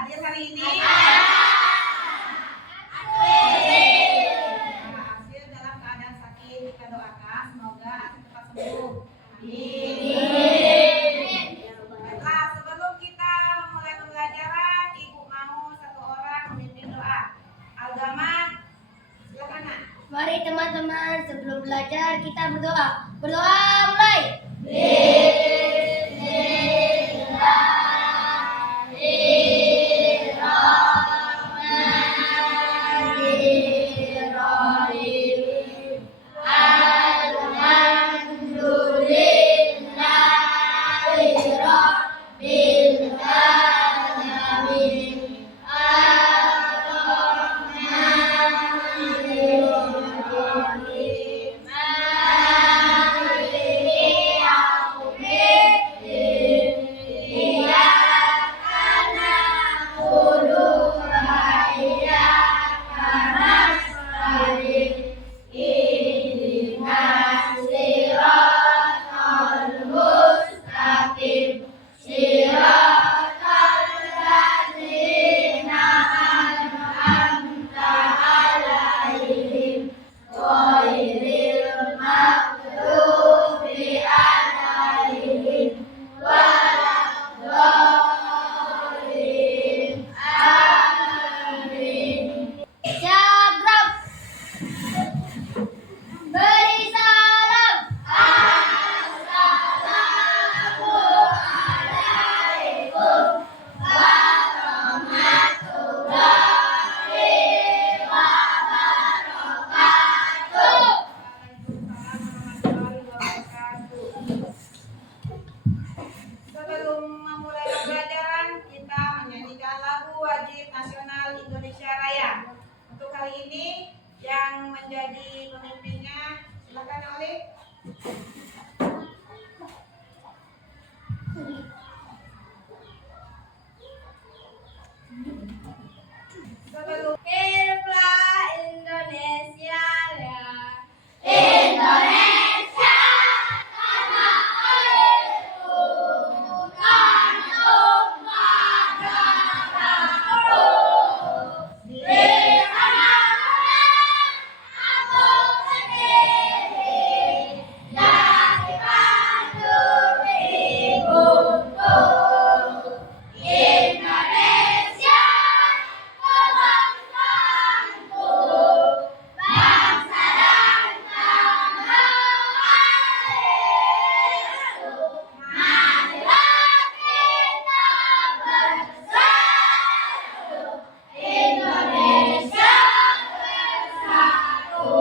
hadir hari ini? Hasil dalam keadaan sakit kita doakan semoga Asil cepat sembuh. Amin. Baiklah, sebelum kita memulai pembelajaran, Ibu mau satu orang memimpin doa. Agama, silakan Nak. Mari teman-teman, sebelum belajar kita berdoa. Berdoa mulai. Sebelum memulai pembelajaran, kita menyanyikan lagu wajib nasional Indonesia Raya. Untuk kali ini yang menjadi pemimpinnya silakan Oli. Sebelum Hiduplah Indonesia Raya. Indonesia tanah airku, tanah negaraku. Di sana aku berdiri dan dipandu ibuku. Indonesia kebangsaanku, bangsa dan tanah airku. Marilah kita bersatu, Indonesia bersatu.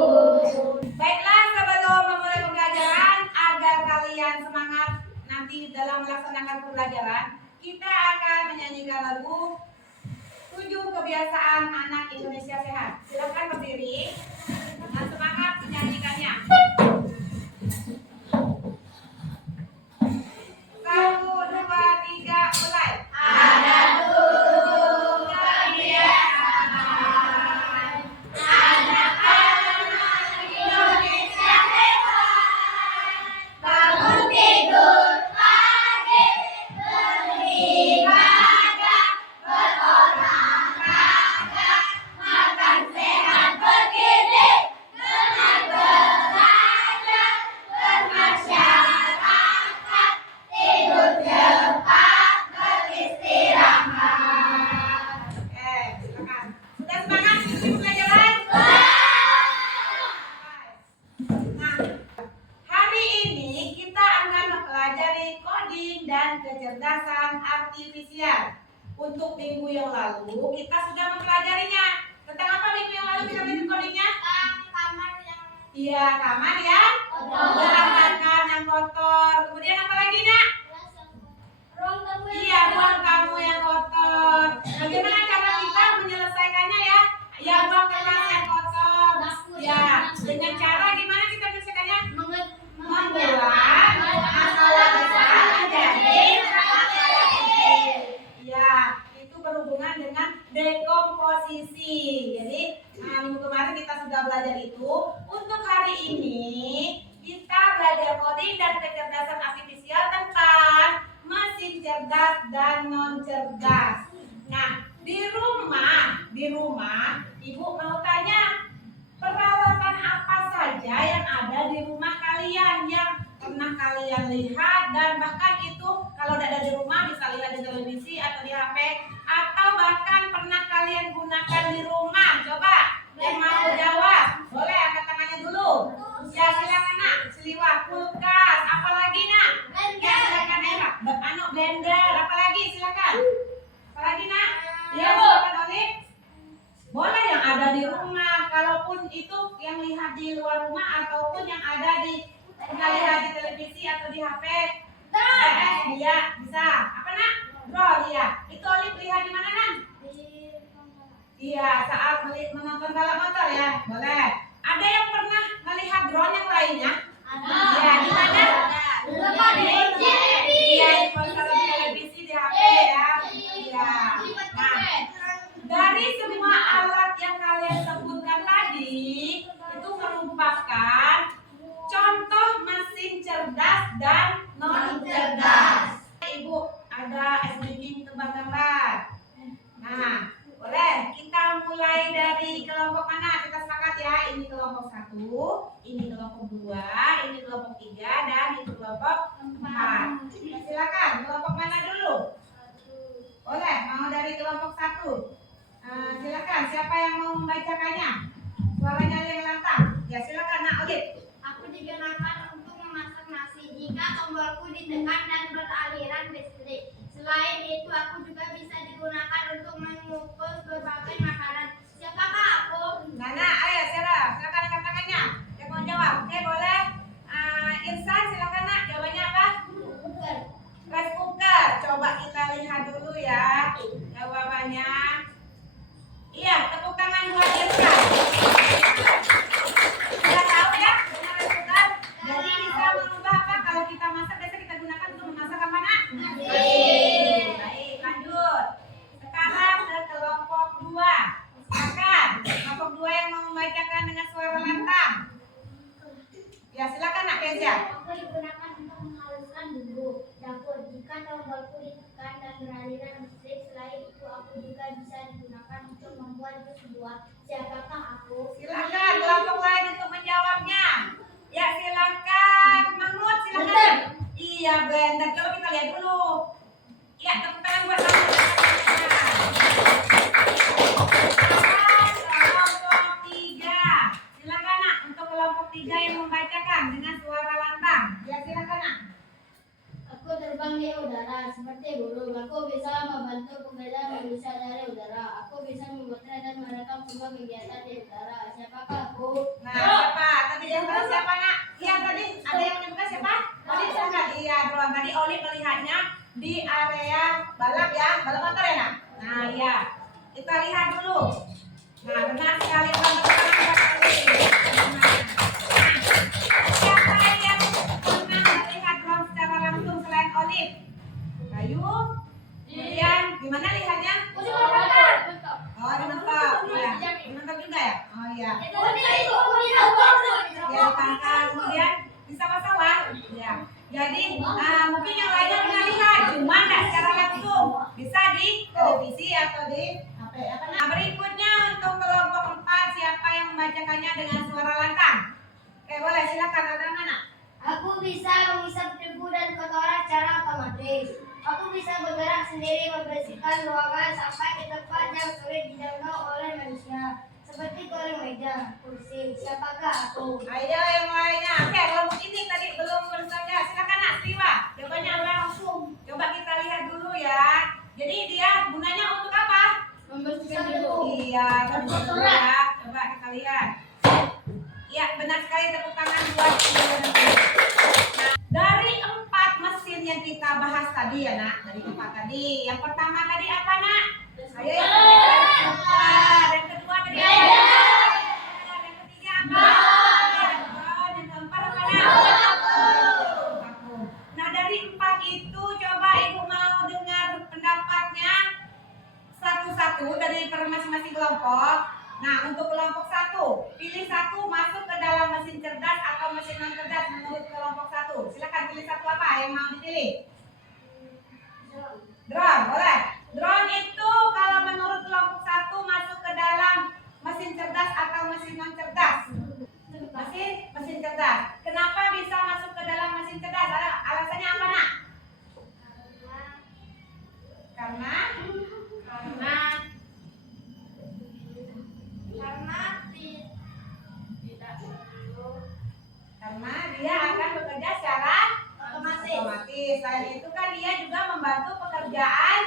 Baiklah, sebelum memulai pembelajaran, agar kalian semangat nanti dalam melaksanakan pembelajaran, kita akan menyanyikan lagu 7 Kebiasaan Anak Indonesia Sehat. Silakan berdiri dan semangat menyanyikannya. 1, 2, 3, mulai. Ada 7 kebiasaan anak-anak Indonesia hebat. Bangun tidur pagi, beribadah, berolahraga, makan sehat bergizi, benar belajar, bermasyarakat, tidur cepat, beristirahat. Silakan. Sudah semangat ikuti pembelajaran? Nah, hari ini kita akan mempelajari coding dan kecerdasan artifisial. Untuk minggu yang lalu kita sudah mempelajarinya. Tentang apa minggu yang lalu kita belajar codingnya? Kamar yang Iya, kamar yang berantakan, yang kotor. Kemudian apa lagi, Nak? ruang tamu Iya, ruang tamu yang kotor. Bagaimana cara kita menyelesaikannya ya? Ya, ruang kelas yang kotor. Ya, dengan cara gimana kita menyelesaikannya? Membuat masalah besar menjadi masalah kecil. Ya, itu berhubungan dengan dekomposisi. Jadi, minggu kemarin kita sudah belajar itu. Untuk hari ini kita belajar coding dan kecerdasan artifisial tentang mesin cerdas dan non cerdas. Nah, di rumah, Ibu mau tanya, peralatan apa saja yang ada di rumah kalian yang pernah kalian lihat dan bahkan itu kalau tidak ada di rumah bisa lihat di televisi atau di HP atau bahkan pernah kalian gunakan di rumah. Coba yang mau jawab boleh angkat tangannya dulu. Ya silakan nak. Seliwak, kulkas, apalagi nak? Ya silakan Era. Blender, apalagi silakan. Apalagi nak? Ya silakan Olive. Boleh yang ada di rumah, kalaupun itu yang lihat di luar rumah ataupun yang ada di pernah lihat di televisi atau di HP. Iya, bisa. Apa nak? Drone, iya. Itu Olive lihat di mana nak? Iya, saat menonton balap motor ya. Boleh. Ada yang pernah melihat drone yang lainnya? Iya, di mana? Iya, di ponsel, di televisi, di HP ya. Iya. Nah, dari semua alat yang kalian sebutkan tadi itu merupakan contoh mesin cerdas dan non cerdas. Ibu ada SDG tebak-tebak. Nah, boleh kita mulai dari kelompok mana? Kita sepakat ya. Ini kelompok 1, ini kelompok 2, ini kelompok 3 dan itu kelompok 4. Silakan, kelompok mana dulu? Boleh, mau dari kelompok 1. Silakan, siapa yang mau membacakannya? Suaranya yang lantang. Ya, silakan Nak Olive. Aku digunakan untuk memasak nasi jika tombolku ditekan dan beraliran listrik. Selain itu, aku juga bisa digunakan untuk mengukus berbagai makanan. Siapakah aku? Nana, ayo silakan angkat tangannya. Yang mau jawab? Oke, boleh. Irsan, silakan Nak. Jawabannya apa? Rice cooker. Coba kita lihat dulu ya jawabannya. Iya, tepuk tangan buat Irsan. Sudah tahu ya dengan rice cooker? Jadi bisa mengubah apa kalau kita masak? Biasa kita gunakan untuk memasak apa Nak? Baik, lanjut. Sekarang ke kelompok 2. Silakan, kelompok 2 yang mau membacakan dengan suara lantang. Ya, silakan Nak Kezia. Aku digunakan untuk menghaluskan bumbu dapur. Jika tombolku ditekan dan beraliran listrik, selain itu aku juga bisa digunakan untuk membuat jus buah. Siapakah aku? Silakan kelompok lain untuk menjawabnya. Ya, silakan Mahmud, silakan. Iya, blender. Coba kita lihat dulu. Ya, tepuk tangan buat Mahmud. Kelompok 3. Silakan Nak untuk kelompok 3 yang membacakan dengan suara lantang. Ya, silakan Nak. Aku terbang di udara seperti burung. Aku bisa membantu pengguna manusia dari udara. Aku bisa memotret dan merekam semua kegiatan di udara. Siapakah aku? Nah, siapa? Tadi yang tahu siapa Nak? Iya, tadi ada yang menyebutkan siapa? Olive silakan. Iya, Bron. Tadi Olive melihatnya di area balap ya, balap motor ya Nak? Nah, iya. Kita lihat dulu. Nah, benar sekali Bron. Tepuk tangan buat Olive. Siapa yang pernah melihat drone secara langsung selain Olive? Bayu? Kemudian, gimana lihatnya? Oh, dimentok. Iya. Dimentok juga ya? Oh iya. Ya, dipangkas. Kemudian di sawah-sawah. Ya. Jadi, mungkin yang lainnya pernah lihat, cuma nggak secara langsung. Bisa di televisi atau di HP. Nah, berikutnya untuk kelompok 4, siapa yang membacakannya dengan suara lantang? Oke, boleh. Silakan. Ada mana? Aku bisa menghisap debu dan kotoran secara otomatis. Aku bisa bergerak sendiri membersihkan ruangan sampai ke tempat yang sulit dijangkau oleh manusia, seperti goreng meja, kursi. Siapakah aku? Ayo yang lainnya. Oke, kelompok ini tadi belum bersabda. Silakan Nak Sriwa. Jawabannya langsung. Coba kita lihat dulu ya. Jadi dia gunanya untuk apa? Membersihkan debu. Iya, betul ya. Coba kita lihat. Iya, benar sekali, tepuk tangan buat Nah, dari 4 mesin yang kita bahas tadi ya Nak, dari 4 tadi. Yang pertama tadi apa Nak? Ayo yang kedua. Yang kedua tadi apa? Yang ketiga apa? Yang keempat apa Nak? Nah, dari 4 itu coba Ibu mau dengar pendapatnya satu-satu dari masing-masing kelompok. Nah, untuk kelompok 1, pilih 1 masuk ke dalam mesin cerdas atau mesin non cerdas menurut kelompok 1. Silakan pilih 1 apa yang mau dipilih. Drone, boleh. Drone itu kalau menurut kelompok 1 masuk ke dalam Selain itu kan dia juga membantu pekerjaan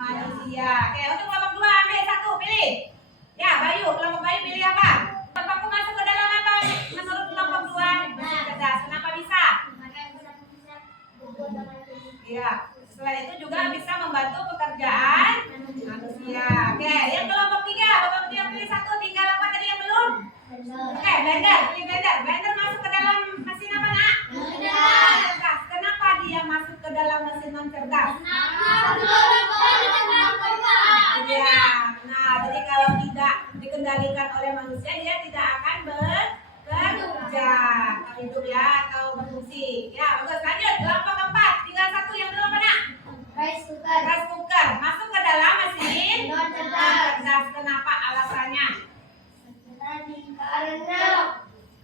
manusia. Oke, untuk kelompok 2 ambil satu, pilih. Ya, Bayu, kelompok Bayu pilih apa? Kelompokku masuk ke dalam apa? Menurut kelompok 2 mesin cerdas. Kenapa bisa? Iya. Selain itu juga bisa membantu pekerjaan manusia. Oke, yang kelompok 3, kelompok 3 pilih satu. Tinggal apa tadi yang belum? Oke, blender, pilih blender. Blender masuk ke dalam mesin apa, Nak? Cerdas. Kenapa dia masuk ke dalam mesin non cerdas? Iya. Nah, jadi kalau tidak dikendalikan oleh manusia, dia tidak akan bekerja, hidup ya, atau berfungsi. Ya, bagus. Lanjut. Kelompok 4, tinggal satu yang belum apa, Nak? Rice cooker. Rice cooker masuk ke dalam mesin Non cerdas. cerdas. Kenapa alasannya?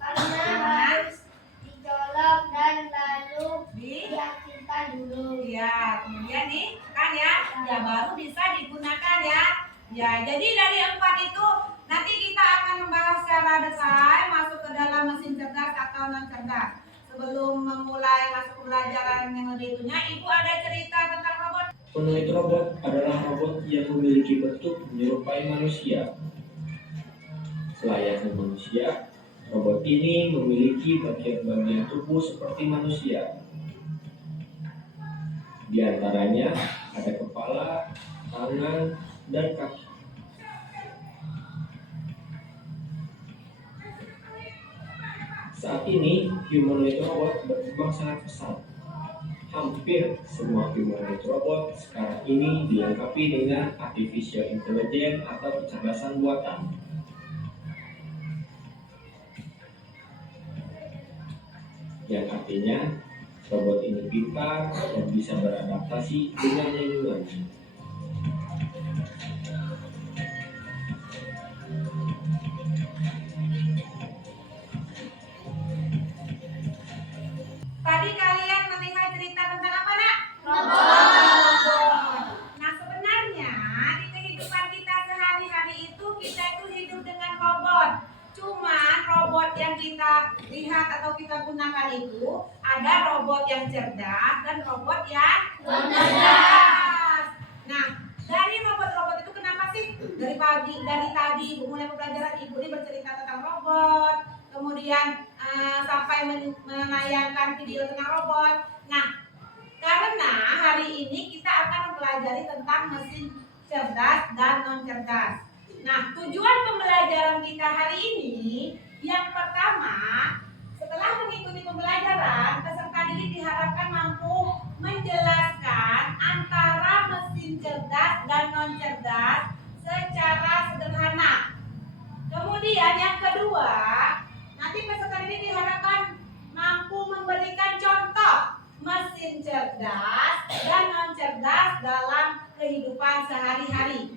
Karena harus dicolok dan lalu Di diaktifkan dulu. ya, kemudian nih kan ya, ya baru bisa digunakan ya. Ya, jadi dari 4 itu nanti kita akan membahas secara detail masuk ke dalam mesin cerdas atau non cerdas. Sebelum memulai masuk pelajaran yang lebih itunya, Ibu ada cerita tentang robot. Humanoid robot adalah robot yang memiliki bentuk menyerupai manusia. Selayaknya manusia, robot ini memiliki bagian-bagian tubuh seperti manusia. Di antaranya ada kepala, tangan, dan kaki. Saat ini, humanoid robot berkembang sangat pesat. Hampir semua humanoid robot sekarang ini dilengkapi dengan artificial intelligence atau kecerdasan buatan. Yang artinya, robot ini pintar dan bisa beradaptasi dengan lingkungannya. Tadi kalian melihat cerita tentang apa, Nak? Nah, sebenarnya di kehidupan kita sehari-hari itu kita itu hidup dengan robot. Cuman robot yang kita lihat atau kita gunakan itu ada robot yang cerdas dan robot yang cerdas. Nah, dari robot-robot itu kenapa sih dari tadi mulai pembelajaran Ibu ini bercerita tentang robot, kemudian sampai menayangkan video tentang robot. Nah, karena hari ini kita akan mempelajari tentang mesin cerdas dan non cerdas. Nah, tujuan pembelajaran kita hari ini yang pertama, setelah mengikuti pembelajaran, peserta didik diharapkan mampu menjelaskan antara mesin cerdas dan non cerdas secara sederhana. Kemudian yang kedua, nanti peserta didik diharapkan mampu memberikan contoh mesin cerdas dan non cerdas dalam kehidupan sehari-hari.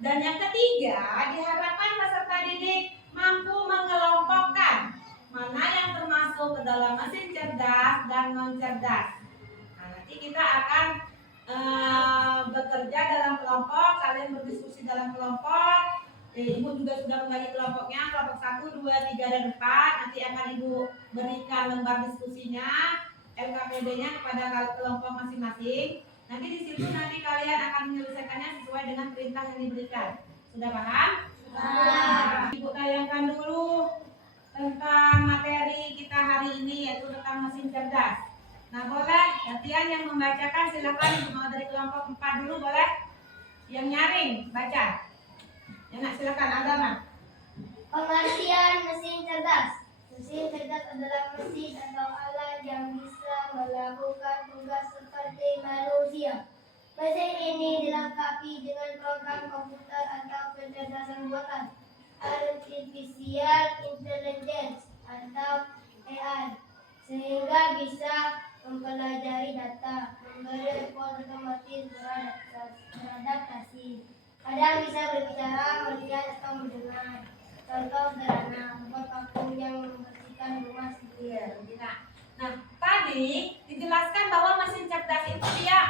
Dan yang ketiga, diharapkan peserta didik mampu mengelompokkan mana yang termasuk ke dalam mesin cerdas dan non cerdas. Nah, nanti kita akan bekerja dalam kelompok, kalian berdiskusi dalam kelompok. Ibu juga sudah membagi kelompoknya, kelompok 1, 2, 3, dan 4. Nanti akan Ibu berikan lembar diskusinya, LKPD-nya kepada kelompok masing-masing. Nanti di situ nanti kalian akan menyelesaikannya sesuai dengan perintah yang diberikan. Sudah paham? Sudah. Ibu tayangkan dulu tentang materi kita hari ini, yaitu tentang mesin cerdas. Nah, boleh latihan yang membacakan, silakan. Mau dari kelompok 4 dulu boleh? Yang nyaring baca. Ya, Nak, silakan Agama. Pengertian mesin cerdas. Mesin cerdas adalah mesin atau alat yang bisa melakukan tugas seperti manusia. Mesin ini dilengkapi dengan program komputer atau kecerdasan buatan, artificial intelligence atau AI, sehingga bisa mempelajari data, memberi respon otomatis, beradaptasi. Kadang bisa berbicara, melihat atau mendengar. Contoh sederhana, robot vakum yang membersihkan rumah sendiri. Nah, tadi dijelaskan bahwa mesin cerdas itu dia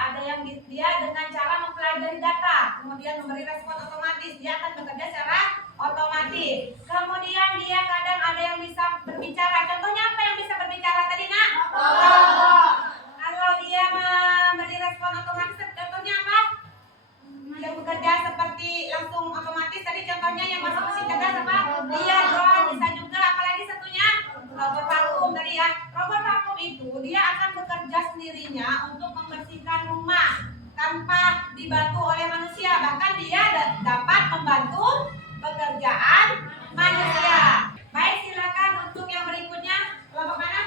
dengan cara mempelajari data, kemudian memberi respon otomatis, dia akan bekerja secara otomatis. Kemudian dia kadang ada yang bisa berbicara. Contohnya apa yang bisa berbicara tadi, Nak? Kalau dia contohnya yang masuk mesin cerdas apa? Iya dong, bisa juga. Apalagi satunya robot vakum tadi ya. Robot vakum itu dia akan bekerja sendirinya untuk membersihkan rumah tanpa dibantu oleh manusia. Bahkan dia dapat membantu pekerjaan manusia. Baik, silakan untuk yang berikutnya. Kelompok mana?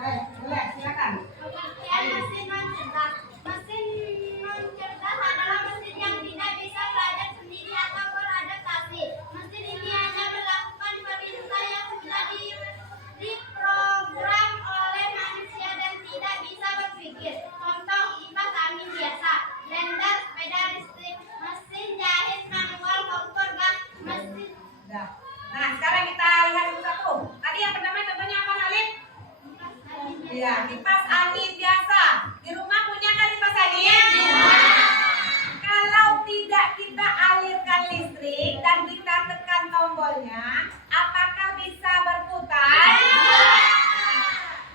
Baik, boleh silakan. Pengertian mesin non cerdas. Mesin non cerdas adalah mesin yang tidak bisa belajar sendiri atau beradaptasi. Mesin ini hanya melakukan perintah yang sudah diprogram oleh manusia dan tidak bisa berpikir. Contoh kipas angin biasa, blender, sepeda listrik, mesin jahit manual, kompor gas, mesin. Nah, sekarang kita lihat satu-satu. Tadi yang pertama contohnya apa, Halim? Ya, kipas angin biasa. Di rumah punya kan kipas angin? Kalau tidak kita alirkan listrik dan kita tekan tombolnya, apakah bisa berputar?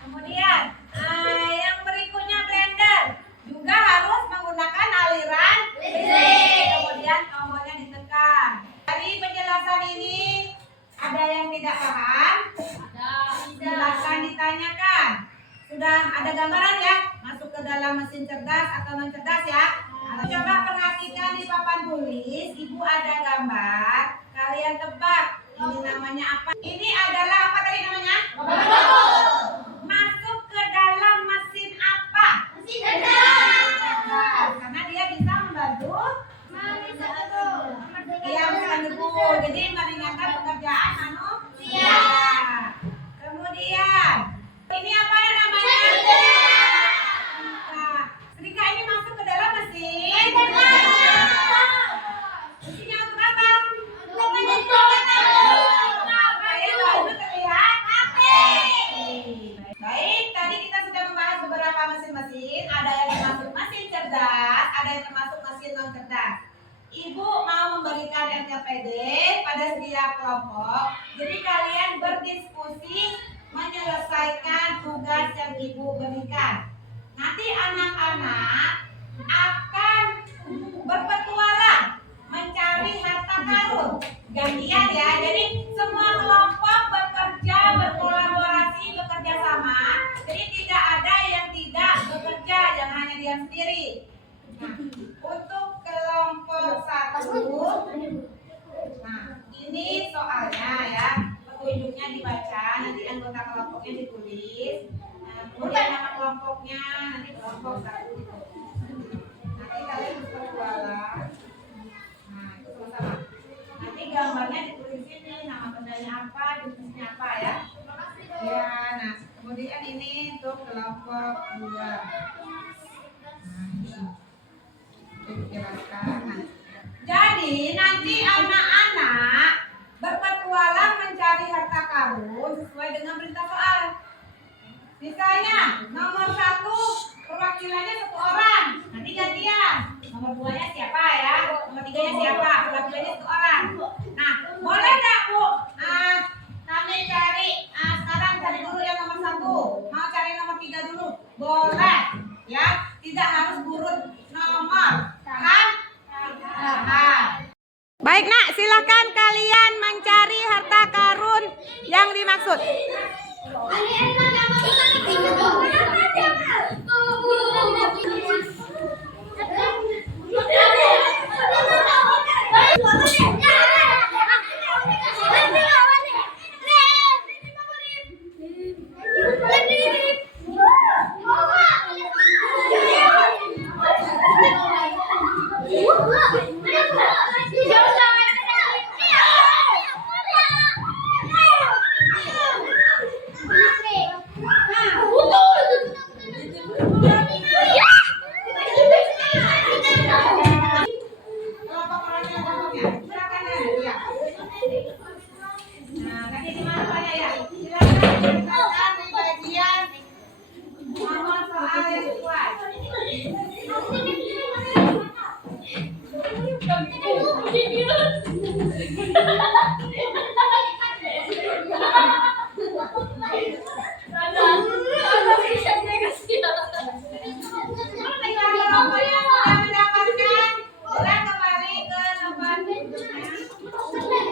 Kemudian, yang berikutnya blender. Juga harus menggunakan aliran listrik. Kemudian tombolnya ditekan. Dari penjelasan ini, ada yang tidak paham? Silakan ditanyakan. Sudah ada gambaran ya? Masuk ke dalam mesin cerdas atau non cerdas ya? Coba perhatikan di papan tulis, Ibu ada gambar. Kalian tebak ini namanya apa? Ini adalah apa tadi namanya? Masuk ke dalam mesin apa? Mesin cerdas. Karena dia bisa membantu. Iya, bukan debu. Jadi meringankan pekerjaan manusia. Kemudian, ini apa namanya? Nah, setrika ini masuk ke dalam mesin. Mesinnya untuk apa? Supaya baju terlihat baik, tadi kita sudah membahas beberapa mesin-mesin. Ada yang termasuk mesin cerdas, ada yang termasuk mesin non cerdas. Ibu mau memberikan RKPD pada setiap kelompok. Jadi kalian berdiskusi menyelesaikan tugas yang Ibu berikan. Nanti anak-anak akan berpetualang mencari harta karun. Gantian ya. Jadi semua kelompok bekerja, berkolaborasi, bekerja sama. Jadi tidak ada yang tidak bekerja, jangan hanya diam sendiri. Nah, untuk kelompok 1, nah ini soalnya ya, petunjuknya dibaca, nanti anggota kelompoknya ditulis, kemudian nama kelompoknya nanti kelompok 1 ditulis. Nanti kalian berpetualang. Nah itu sama-sama. Nanti gambarnya ditulis ini, nama bendanya apa, jenisnya apa ya. Ya, nah kemudian ini untuk kelompok 2. Jadi nanti anak-anak berpetualang mencari harta karun sesuai dengan perintah soal. Misalnya nomor 1 perwakilannya 1 orang, nanti gantian. Nomor 2-nya siapa ya? Nomor 3-nya siapa? Perwakilannya 1 orang. Nah, boleh nggak Bu? Kami cari sekarang cari dulu yang nomor 1. Mau cari nomor 3 dulu? Boleh. Ya, tidak harus urut nomor. Paham? Baik nak, silakan kalian mencari harta karun yang dimaksud. Kelompok yang sudah mendapatkan, boleh kembali ke nomor berikutnya.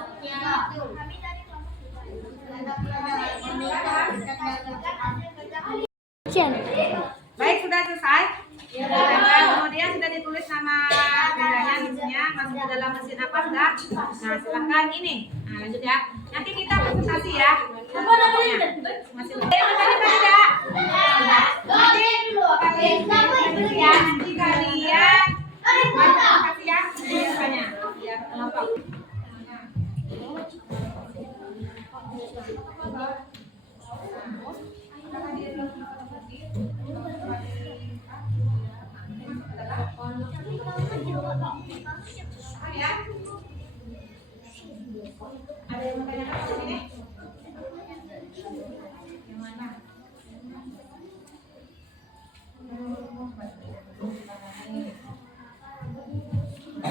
Kami dari kelompok Baik, sudah selesai. Dan kemudian sudah ditulis nama bendanya, mesinnya masuk ke dalam mesin apa sudah? Nah, silahkan ini. Nah, lanjut ya. Nanti kita presentasi ya. Masih tidak? Nanti kalian ya. Nanti kalian presentasi ya. Biasanya biar kelompok. Ya. Ada yang mau tanyakan di sini? Yang mana?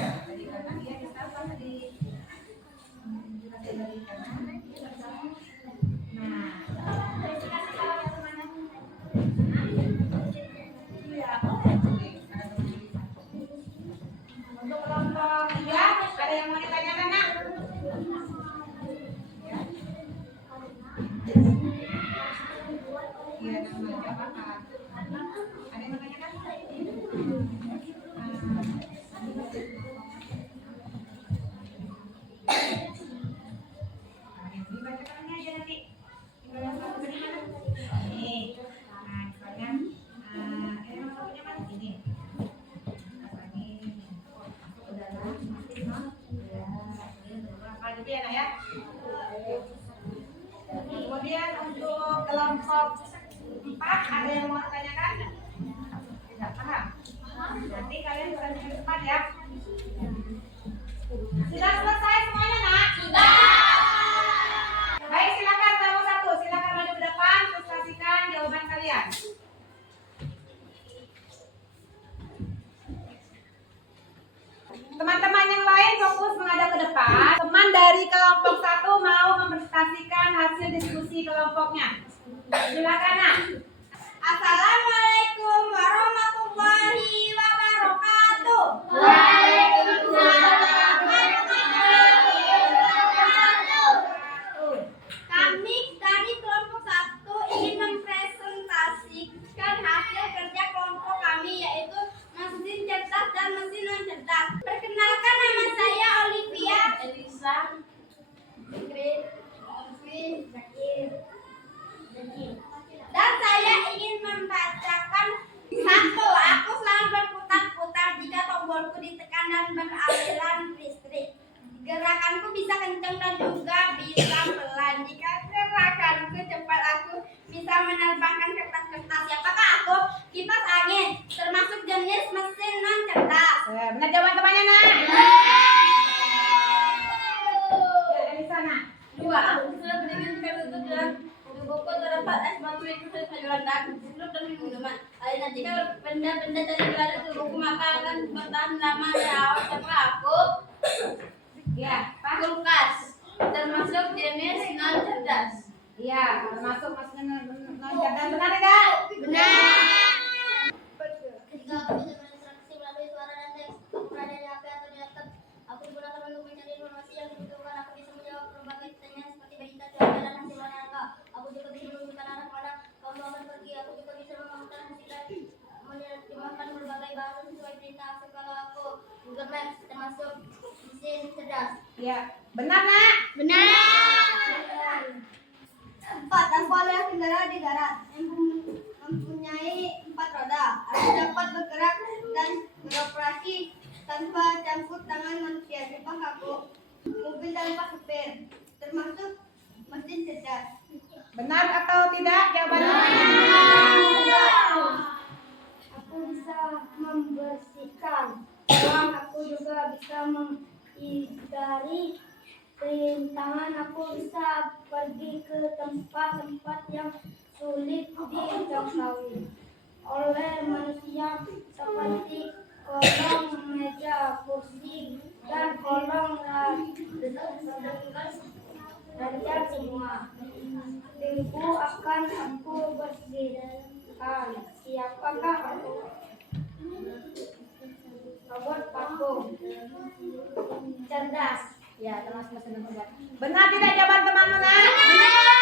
Dari kanan ya, kita sama di dari kanan. Nah, untuk kelompok 3 ada yang mau ditanyakan nak? Iya, nama apa? Ada yang mau tanyakan? Dibacakannya aja nanti. Tinggal yang satu dari mana? Ini. Nah, misalnya yang satunya kan ini. Gitu ya, Nak, ya. Kemudian untuk kelompok 4 ada yang mau tanyakan? Tidak paham? Nanti kalian bertanya cepat ya. Sudah selesai semuanya, Nak? Sudah. Baik, silakan kelompok 1. Silakan maju ke depan, presentasikan jawaban kalian. Teman-teman yang lain fokus menghadap ke depan. Teman dari kelompok 1 mau mempresentasikan hasil diskusi kelompoknya. Silakan, Nak. Assalamualaikum warahmatullahi wabarakatuh. Kami dari kelompok 1 ingin mempresentasikan hasil kerja kelompok kami, yaitu mesin cerdas dan mesin non cerdas. Perkenalkan, nama saya Olivia Elisa Fikri Zakir. Dan saya ingin membacakan satu. Aku selalu berputar-putar jika tombolku ditekan dan beraliran listrik. Gerakanku bisa kencang dan juga bisa pelan. Jika gerakanku cepat, aku bisa menerbangkan kertas-kertas. Siapakah aku? Kipas angin, termasuk jenis mesin non cerdas. Benar jawaban temannya, Nak. Ya, dari sana. 2. Aku sudah beringatkan untuk dalam buku terdapat es batu itu dan sayuran daging, sirup dan minuman. Lainnya, jika benda-benda dari berada di buku maka akan bertahan lama di awal. Siapa aku? Ya, Pak. Kulkas, termasuk jenis non cerdas. Iya, termasuk mesin non cerdas. Benar tidak? Benar. Ketika aku bisa berinteraksi melalui suara dan teks, aku berada di HP atau di laptop. Aku digunakan untuk mencari informasi yang dibutuhkan. Aku bisa menjawab berbagai pertanyaan seperti berita, cuaca, dan hasil olahraga. Aku juga bisa menunjukkan arah kemana kamu akan pergi. Aku juga bisa memutar musik dan menerjemahkan berbagai bahasa sesuai perintah. Kalau aku Google Maps, termasuk mesin cerdas. Ya, benar, Nak. Benar. 4. Aku adalah kendaraan di darat yang mempunyai 4 roda. Aku dapat bergerak dan beroperasi tanpa campur tangan manusia. Siapa aku? Mobil tanpa supir, termasuk mesin cerdas. Benar atau tidak jawabannya? Aku bisa membersihkan uang. Aku juga bisa menghindari rintangan. Aku bisa pergi ke tempat-tempat yang sulit dijangkau oleh manusia seperti kolong meja, kursi, dan kolong ranjang semua. Pintu akan aku bersihkan. Siapakah aku? Robot vakum cerdas. Ya, termasuk mesin obat. Benar tidak jawaban teman-teman? Benar.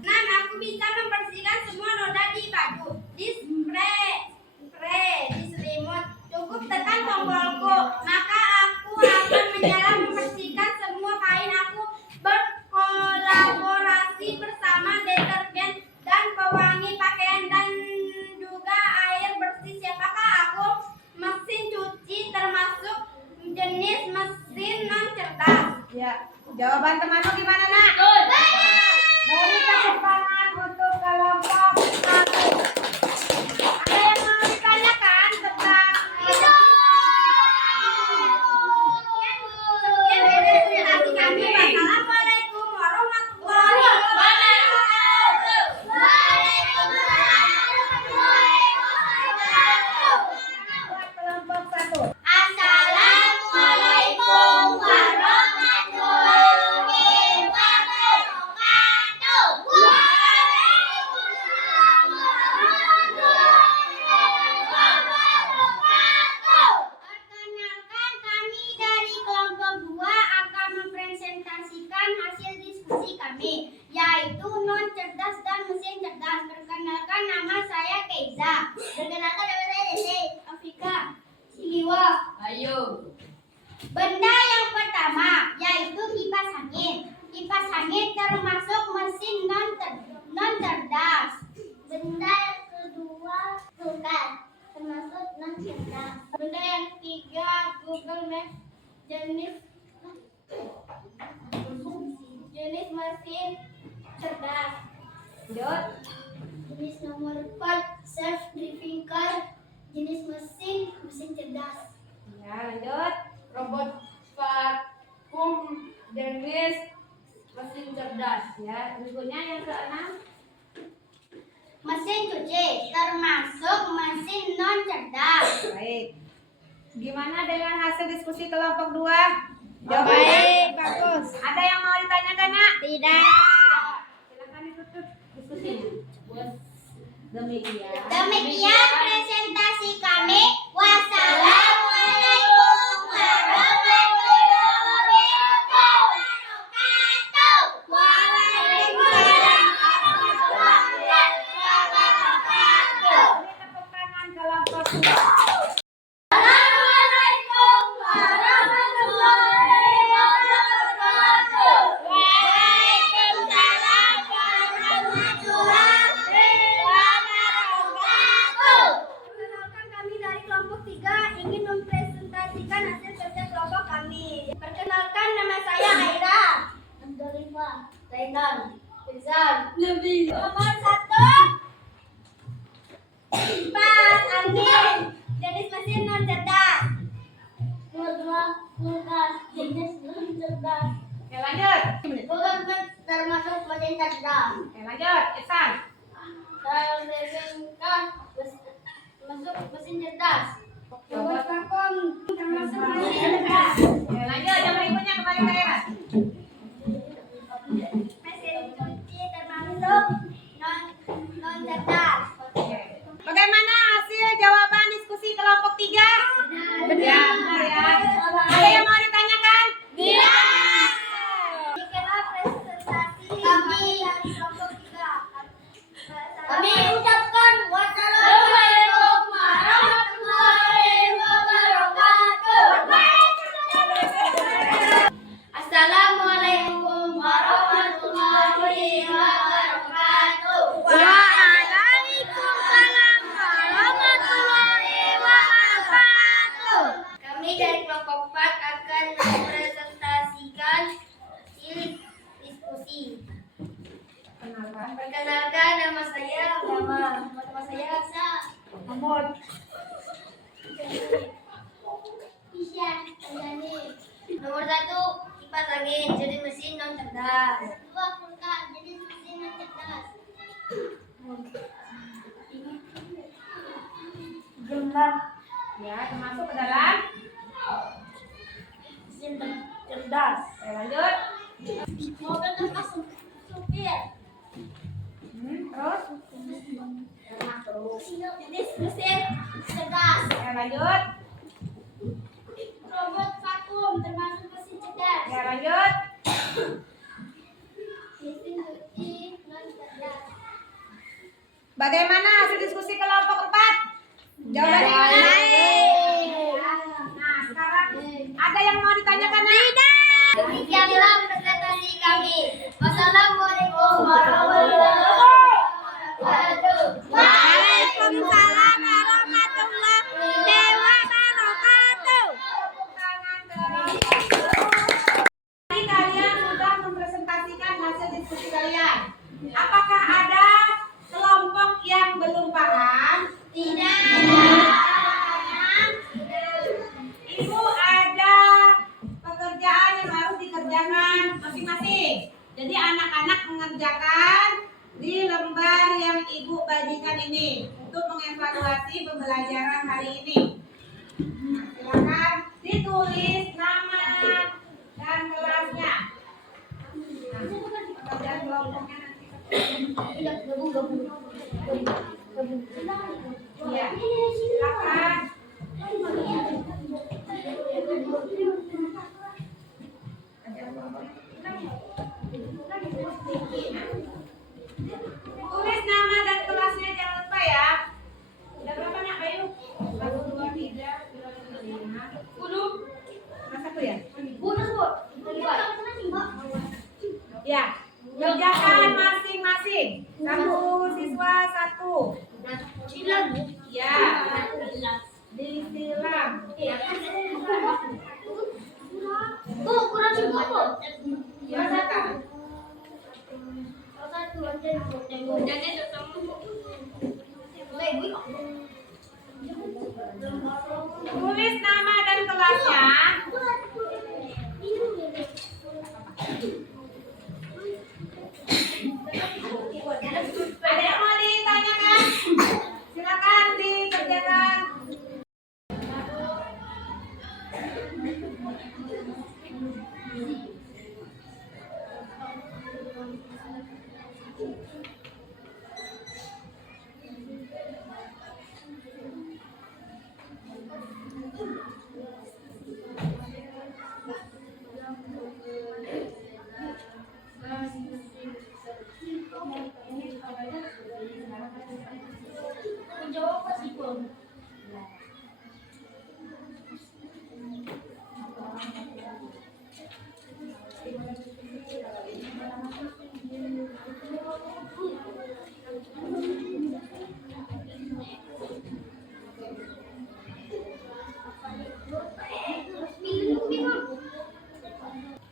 Nan, aku bisa membersihkan semua noda di baju, di spray, di selimut. Cukup tekan tombolku, maka aku akan menjalan membersihkan semua kain. Aku berkolaborasi bersama deterjen dan pewangi pakaian dan juga air bersih. Siapakah aku? Mesin cuci termasuk jenis mesin non cerdas. Ya, jawaban temanmu gimana, Nak? Beri tepuk tangan untuk kelompok 1. Ada yang mau ditanyakan tentang Sekian presentasi kami. Wassalamualaikum warahmatullahi wabarakatuh. buat kelompok 1? Assalamualaikum warahmatullahi wabarakatuh. Waalaikumsalam warahmatullahi wabarakatuh. Perkenalkan, kami dari kelompok 2 akan mempresentasikan hasil diskusi kami, yaitu non cerdas dan mesin cerdas. Perkenalkan, nama saya Keiza. Perkenalkan, nama saya Dede, Afika, Siliwa. Ayo. Benda yang pertama yaitu kipas angin. Kipas angin termasuk mesin non cerdas. Benda yang kedua bukan termasuk non cerdas. Benda yang ketiga Google Maps, jenis mesin cerdas. Lanjut. Jenis nomor 4 self driving car, jenis mesin cerdas. Ya, lanjut. Robot vakum jenis mesin cerdas. Ya, berikutnya yang ke-6. Mesin cuci termasuk mesin non cerdas. Baik. Gimana dengan hasil diskusi kelompok 2? Jawabannya bagus. Ada yang mau ditanyakan, Nak? Tidak. Silakan ditutup diskusinya. Demikian. Demikian presentasi kami. Wassalamualaikum warahmatullahi wabarakatuh. Waalaikumsalam warahmatullahi wabarakatuh. Beri tepuk tangan kelompok 2. Assalamualaikum warahmatullahi wabarakatuh. Waalaikumsalam warahmatullahi wabarakatuh. Perkenalkan, kami dari kelompok 3 ingin mempresentasikan hasil kerja kelompok kami. Perkenalkan, nama saya Aira, Abdulifah, Zaidan, Rizal, Nomor 1 kipas angin, jenis mesin non cerdas. Nomor 2 kulkas, jenis non cerdas. Oke, lanjut. Google Maps termasuk mesin cerdas. Oke, lanjut. Ihsan. Dial driving car masuk mesin cerdas. Robot vakum termasuk mesin cerdas. Oke, lanjut. Yang berikutnya kembali ke Era. Mesin cuci termasuk non cerdas. Oke. Bagaimana hasil jawaban diskusi kelompok 3? Benar. Benar ya. Ada yang mau ditanyakan? Tidak. Demikianlah presentasi kami dari kelompok 3. Kami ucapkan wassalamualaikum warahmatullahi wabarakatuh. Assalamualaikum warahmatullahi wabarakatuh. Waalaikumsalam warahmatullahi wabarakatuh. Kami dari kelompok 4 akan mempresentasikan hasil diskusi. Perkenalkan, nama saya nama saya Aksa. Mahmud. Isya, Anjani. Nomor 1 kipas angin, jenis mesin non cerdas. 2 kulkas, jenis mesin non cerdas. Jumlah. Ya, termasuk ke dalam Mesin cerdas. Oke, lanjut. Mobil termasuk supir. Terus? Diskusi cerdas. Ya, lanjut. Robot vakum termasuk mesin cerdas. Ya, lanjut. Mesin cuci non cerdas. Bagaimana hasil diskusi kelompok 4? Jawabannya gimana? Nah, sekarang ada yang mau ditanyakan? Demikianlah presentasi kami. Wassalamualaikum warahmatullahi wabarakatuh. Waalaikumsalam warahmatullahi wabarakatuh. Tadi kalian sudah mempresentasikan hasil diskusi kalian. Apakah ada kelompok yang belum paham? Tidak. Ibu ada pekerjaan yang harus dikerjakan masing-masing. Jadi anak-anak mengerjakan di lembar yang ibu bagikan ini untuk mengevaluasi pembelajaran hari ini. Nah, silakan ditulis nama dan kelasnya. Nah, pekerjaan kelompoknya nanti. Ya, silakan. Tulis nama dan kelasnya, jangan lupa ya. Udah berapa nak Bayu? 1, 2, 3, 4, 5, 10. Masa tuh ya? Ya, kerjakan masing-masing. Satu siswa satu. Ya, disilam. Bu, kurang juga, Bu. Ya, silakan. Tulis nama dan kelasnya. Ada yang mau ditanyakan? Silakan dikerjakan.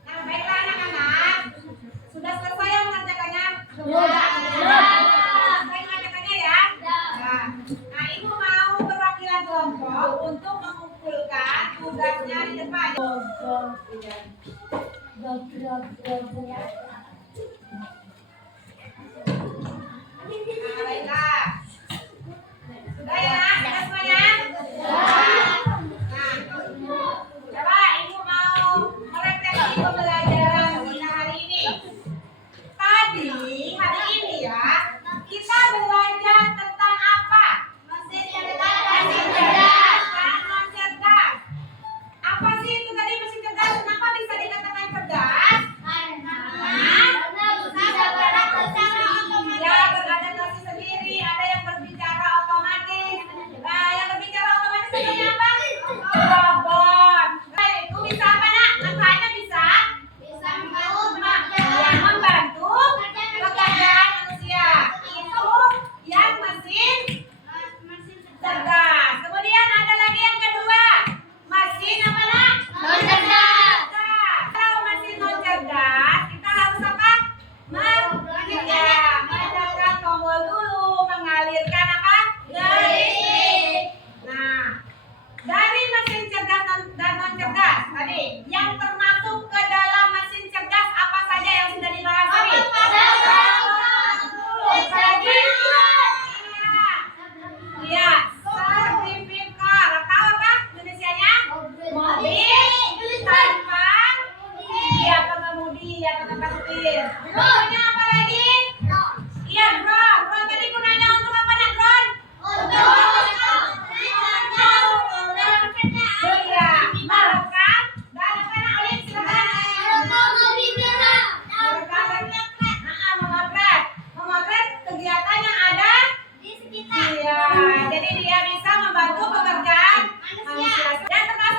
Nah, baiklah anak-anak. Sudah selesai yang mengerjakannya? Selesai mengerjakannya ya? Nah, ibu mau perwakilan kelompok untuk mengumpulkan tugasnya di depan. Nah, baiklah. Sudah ya? Sudah semuanya? Nah, coba ibu mau merefleksi pembelajaran kita hari ini. Tadi, hari ini ya, kita belajar tentang apa? Mesin cerdas. Mesin cerdas dan non cerdas. Apa sih itu tadi mesin cerdas? Kenapa bisa dikatakan cerdas? Ya, beradaptasi sendiri. Ada yang berbicara otomatis. Nah, yang berbicara otomatis contohnya apa?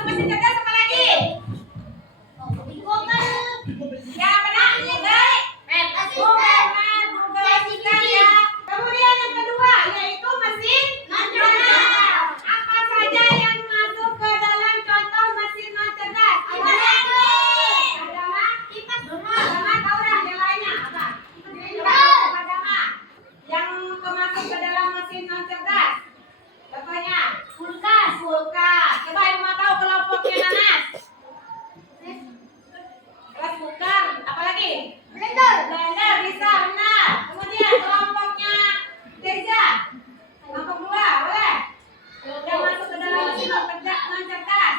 mesin cerdas apa lagi? Ya benar, baik. Google Assistant ya. Kemudian yang kedua yaitu mesin non cerdas. Apa saja yang masuk ke dalam contoh mesin non cerdas? Agama tahu dah yang lainnya apa? Agama yang masuk ke dalam mesin non cerdas. Contohnya kulkas. Coba yang mau tahu kelompoknya nanas? Rice cooker, apa lagi? Blender bisa benar. Kemudian kelompoknya Reza, kelompok dua boleh? Yang masuk ke dalam mesin non cerdas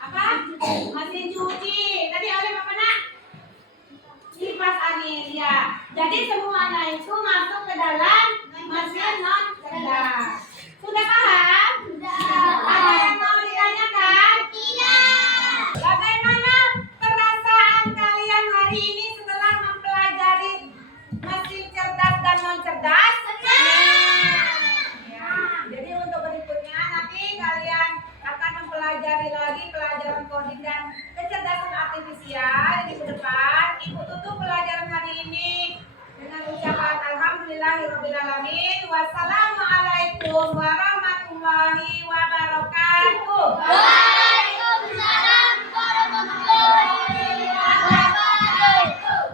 apa? Mesin cuci. Tadi oleh apa nak? Kipas angin ya. Jadi semuanya itu masuk ke dalam mesin non cerdas. Sudah paham? Ada yang mau ditanyakan? Bagaimana perasaan kalian hari ini setelah mempelajari mesin cerdas dan non cerdas? Ya, jadi untuk berikutnya nanti kalian akan mempelajari lagi pelajaran coding dan kecerdasan artifisial di minggu depan. Ibu tutup pelajaran hari ini dengan ucapan alhamdulillahirobbilalamin. Wassalamualaikum warahmatullahi wabarakatuh. Waalaikumsalam warahmatullahi wabarakatuh.